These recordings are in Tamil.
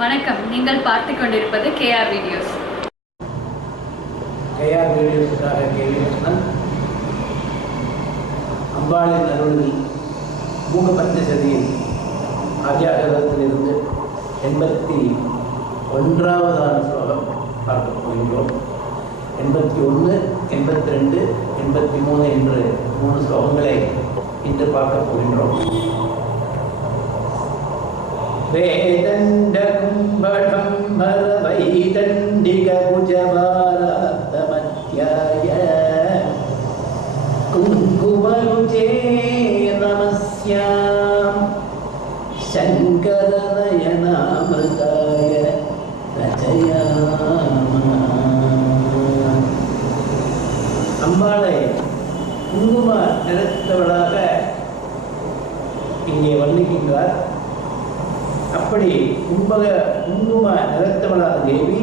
வணக்கம், நீங்கள் பார்த்து கொண்டிருப்பது கேஆர் வீடியோஸ். கேஆர் வீடியோஸுக்காக கேள்விதான். அம்பாளின் அருளில் மூகபஞ்சசதியில் ஆஜாகரத்திலிருந்து 81வது ஸ்லோகம் பார்க்க போகின்றோம். 81, 82, 83 என்று 3 ஸ்லோகங்களை இன்று பார்க்க போகின்றோம். வேதண்டகும்படம்பர வைதண்டிக குஜபாராத்தமத்யாய குங்குமருஜே நமஸ்யாம் சங்கரநயனாமிருதாய ரஜயாம. அம்பாளை குங்கும நிறத்தவளாக இங்கே வர்ணிக்கின்றார். அப்படி குங்கும நிறத்தவளான தேவி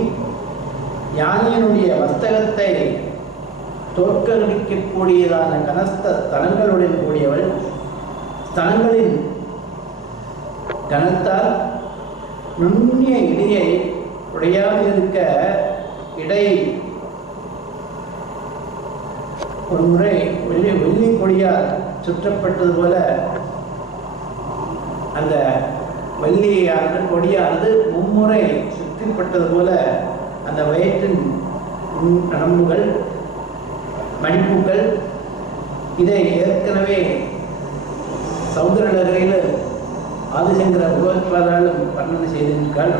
யானையினுடைய வஸ்தகத்தை தோற்கடிக்கக்கூடியதான கனஸ்த ஸ்தலங்களுடன் கூடியவள். ஸ்தலங்களின் கனத்தால் நுண்ணிய இடையை உடையாமல் இருக்க இடை ஒரு முறை வெள்ளி கொடியால் சுற்றப்பட்டது போல அந்த வள்ளியானது கொடியானது மும்முறை சுற்றிப்பட்டது போல அந்த வயிற்றின் நரம்புகள் மணிப்பூக்கள் இதை ஏற்கனவே சௌந்தரநகரில் ஆதிசங்கர பகவத்பாதாலும் வர்ணனை செய்திருக்கிறார்.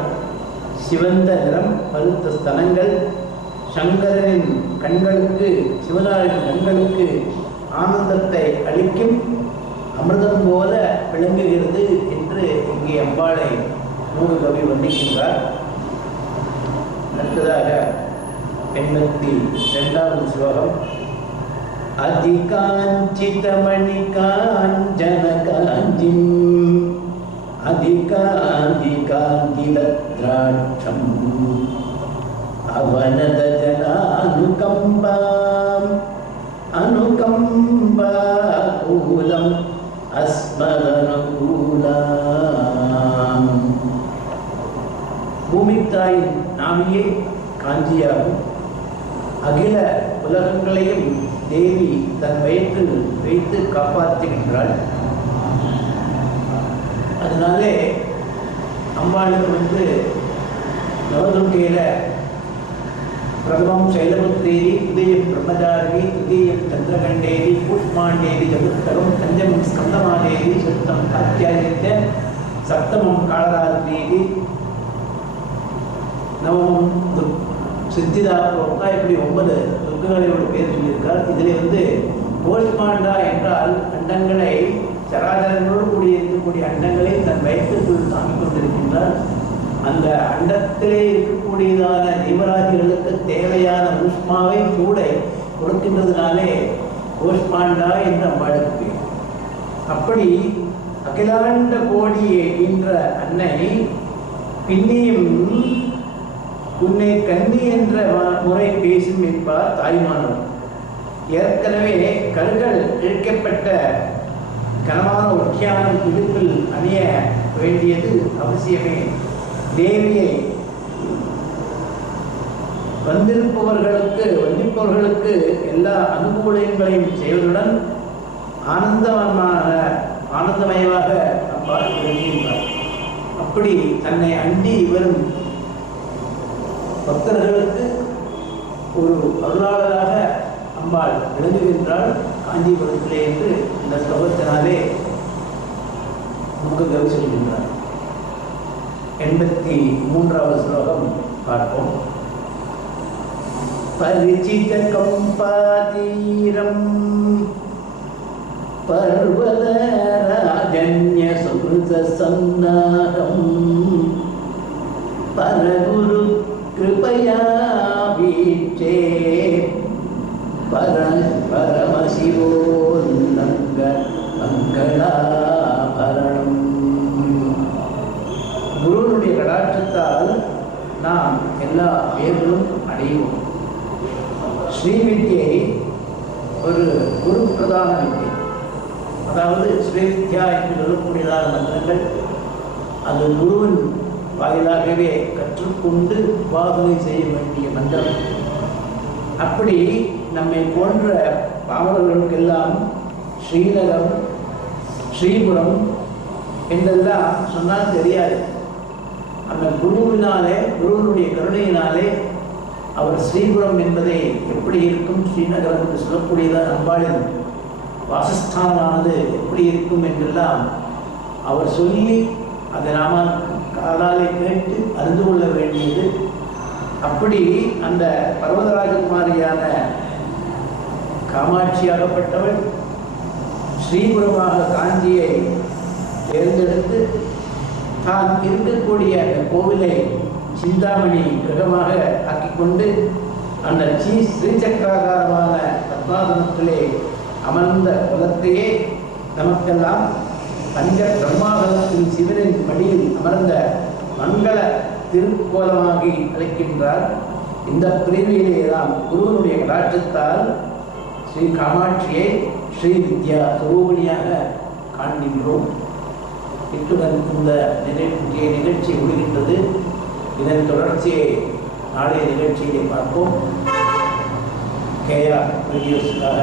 சிவந்த நிறம், பருத்த ஸ்தலங்கள், சங்கரனின் கண்களுக்கு, சிவனாரின் கண்களுக்கு ஆனந்தத்தை அளிக்கும் அமிர்தம் போல விளங்குகிறது என்று இங்கே அம்பாளை மூககவி வர்ணிக்கின்றார். அடுத்ததாக 82வது ஸ்லோகம். அதிகாஞ்சிதமணி காஞ்சன காஞ்சிம் அதிகாந்திகாந்திலத்ராட்சம் அவனத ஜனானுகம்பாம் அனுகம்பாகூலம் அஸ்மரனுகூலாம். பூமித்தாயின் நாமியே காஞ்சியாகும். அகில உலகங்களையும் தேவி தன் வயிற்றில் வைத்து காப்பாற்றுகின்றாள். அதனாலே அம்பாளுக்கு நவதுர்க்கையில பிரதமம் சைலபுத்திரேரி, உதயம் பிரம்மச்சாரிணி, துதியம் சந்திரகண்டேரி, கூஷ்மாண்டேரி, சதுர்த்தரம் பஞ்சமம் ஸ்கந்தமாதேரி, சுத்தம் காத்தியாயத்த, சப்தமம் காலராத்ரீதி, நவமம் சித்திதா ரோக்கா, இப்படி 9 துர்க்கங்களோட பேர் சொல்லியிருக்கார். இதில் கோஷ்மாண்டா என்றால் அண்டங்களை, சராசரங்களோடு கூடிய இருக்கக்கூடிய அண்டங்களை தன் வயிற்றுக்குள் தாங்கிக் கொண்டிருக்கின்றார். அந்த அண்டத்திலே இருக்கக்கூடியதான ஜீவராசிகளுக்கு தேவையான ஊஷ்மாவை சூடை கொடுக்கின்றதுனாலே கோஷ்மாண்டா என்று அம்பாளுக்கு பேர். அப்படி அகிலாண்ட கோடியே என்ற அன்னை பின்னியும் உன்னை கன்னி என்ற முறை பேசும் என்பார் தாய்மானவர். ஏற்கனவே கண்கள் இழுக்கப்பட்ட கனமான உத்தியானம் இடுப்பில் அணிய வேண்டியது அவசியமே. தேவியை வந்திப்பவர்களுக்கு எல்லா அனுகூலங்களையும் செய்வதுடன் ஆனந்தமயமாக அம்பாள் விளங்குகின்றார். அப்படி தன்னை அண்டி வரும் பக்தர்களுக்கு ஒரு அருளாளராக அம்பாள் விளங்குகின்றாள் காஞ்சிபுரத்திலே என்று இந்த ஸ்லோகத்தினாலே மூககவி சொல்கின்றார். 83வது ஸ்லோகம் பார்ப்போம். பரிசித கம்பாதீரம் பர்வதராஜன்ய சுகிருத சன்னாகம் பரகுரு கிருபயா வீட்சே பரமசிவோன்னங்க மங்களாபரணம். குருவனுடைய கடாட்சத்தால் நாம் எல்லா பேர்களும் அடைவோம். ஸ்ரீவித்யை ஒரு குரு பிரதான வித்யை. அதாவது ஸ்ரீவித்யா என்று சொல்லக்கூடியதான மந்திரங்கள் அது குருவின் வாயிலாகவே கற்றுக்கொண்டு உபாசனை செய்ய வேண்டிய மந்திரம். அப்படி நம்மை போன்ற பாமரர்களுக்கெல்லாம் ஸ்ரீநகரம், ஸ்ரீபுரம் என்றெல்லாம் சொன்னால் தெரியாது. அந்த குருவினாலே, குருவனுடைய கருணையினாலே அவர் ஸ்ரீபுரம் என்பதை எப்படி இருக்கும், ஸ்ரீநகரம் என்று சொல்லக்கூடியதான் அம்பாளின் வாசஸ்தானமானது எப்படி இருக்கும் என்றெல்லாம் அவர் சொல்லி அதை நாம காதாலே கேட்டு அறிந்து கொள்ள வேண்டியது. அப்படி அந்த பர்வதராஜகுமாரியான காமாட்சியாகப்பட்டவள் ஸ்ரீபுரமாக காஞ்சியை தேர்ந்தெடுத்து தான் இருக்கக்கூடிய அந்த கோவிலை சிந்தாமணி கிரகமாக ஆக்கிக்கொண்டு அந்த ஸ்ரீசக்கராகாரமான பத்மாசனத்திலே அமர்ந்த குலத்தையே நமக்கெல்லாம் பஞ்ச பிரம்மாசனத்தில் சிவனின் மடியில் அமர்ந்த மங்கள திருக்கோலமாகி அழைக்கின்றார். இந்த பிரிவிலே தான் குருவனுடைய கடாட்சத்தால் ஸ்ரீ காமாட்சியை ஸ்ரீ வித்யா சுரூபிணியாக காண்கின்றோம். இத்துடன் இந்த நிகழ்ச்சி முடிகின்றது. இதன் தொடர்ச்சியை நாளைய நிகழ்ச்சியிலே பார்ப்போம். கேஆர் வீடியோஸுக்காக